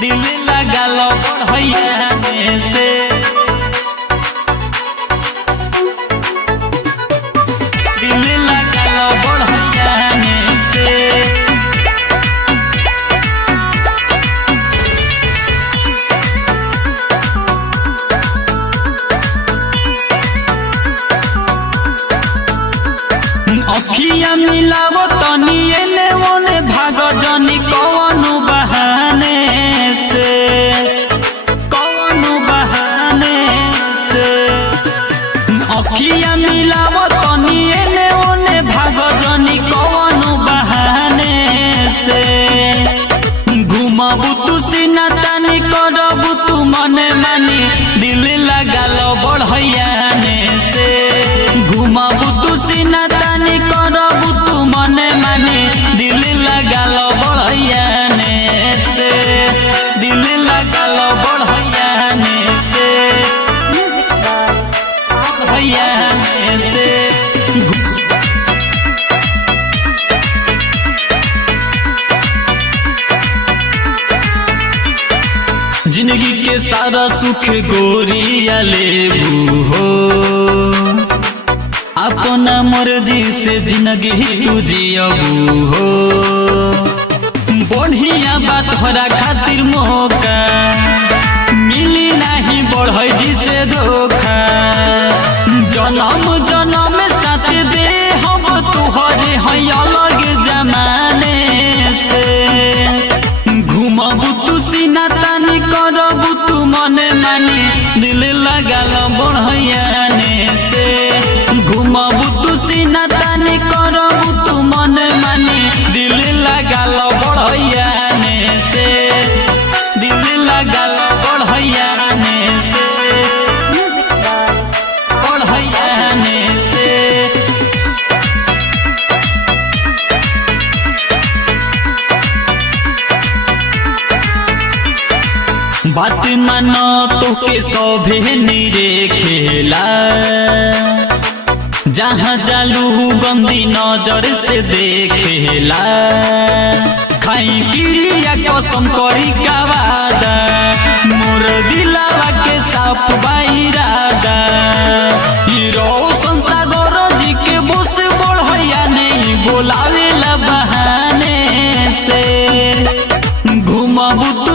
दिल लगा लो बढ़िया में से दिल लगा लो बढ़िया में से अखिया मिलावो तनी एने ओने भागो जनी कौनो बहाने से कौनो बहाने से अखिया मिलावो तनी एने ओने भागो जनी कौनो बहाने से घुमाबू तू सीना तानी करबू तू मने मानी दिल लगा लो बढ़िया ने से घुमाबू तू सीना तानी करबू तू मने मानी दिल लगा लो बढ़िया ने से दिल लगा लो बढ़िया ने से बढ़िया ने से जिंदगी के सारा सुख गोरिया लेबू हो अपना मर्जी से जिंदगी तू जियबू हो बढ़िया बात हरा खातिर मौका मिली नहीं बढ़ई जिसे धोखा जन्म जन्म साथ दे हम तुहरे है अलग जमाने से घुमाबू तू सीना तानी करबू तू मने मानी दिल लगा लो बढ़िया ने से घुमाबू तू सीना तानी करबू तू मने मानी दिल लगा लो बढ़िया ने से दिल लगा लो बढ़िया ने से बढ़िया ने से बात मानो तो के सभे निरे खेला जहाँ जालू गंदी नजर से देखेला खाई क्रिया कसम करी का वादा मोर दिलावा के साफ बाइरादा रोशन सागर जी के बोस बढ़िया नहीं बोलावेला बहाने से घुमाबू